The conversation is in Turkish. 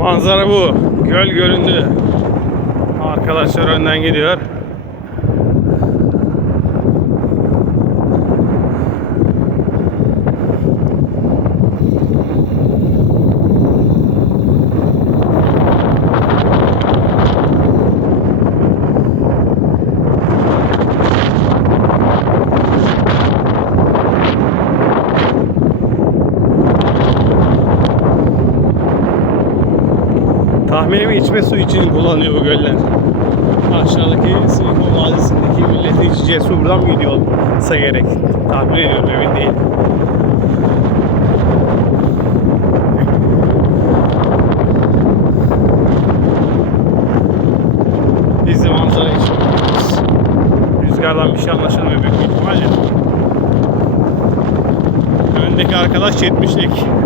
Manzara bu. Göl göründü. Arkadaşlar önden gidiyor. Tahminim içme suyu için kullanıyor bu göller. Aşağıdaki Silikon Vadisi'ndeki milletin içeceği su buradan mı gidiyor olsa gerek? Tahmin ediyorum, emin değil. Biz de manzara için bakıyoruz. Rüzgardan bir şey anlaşılmıyor büyük ihtimalle. Öndeki arkadaş 70'lik.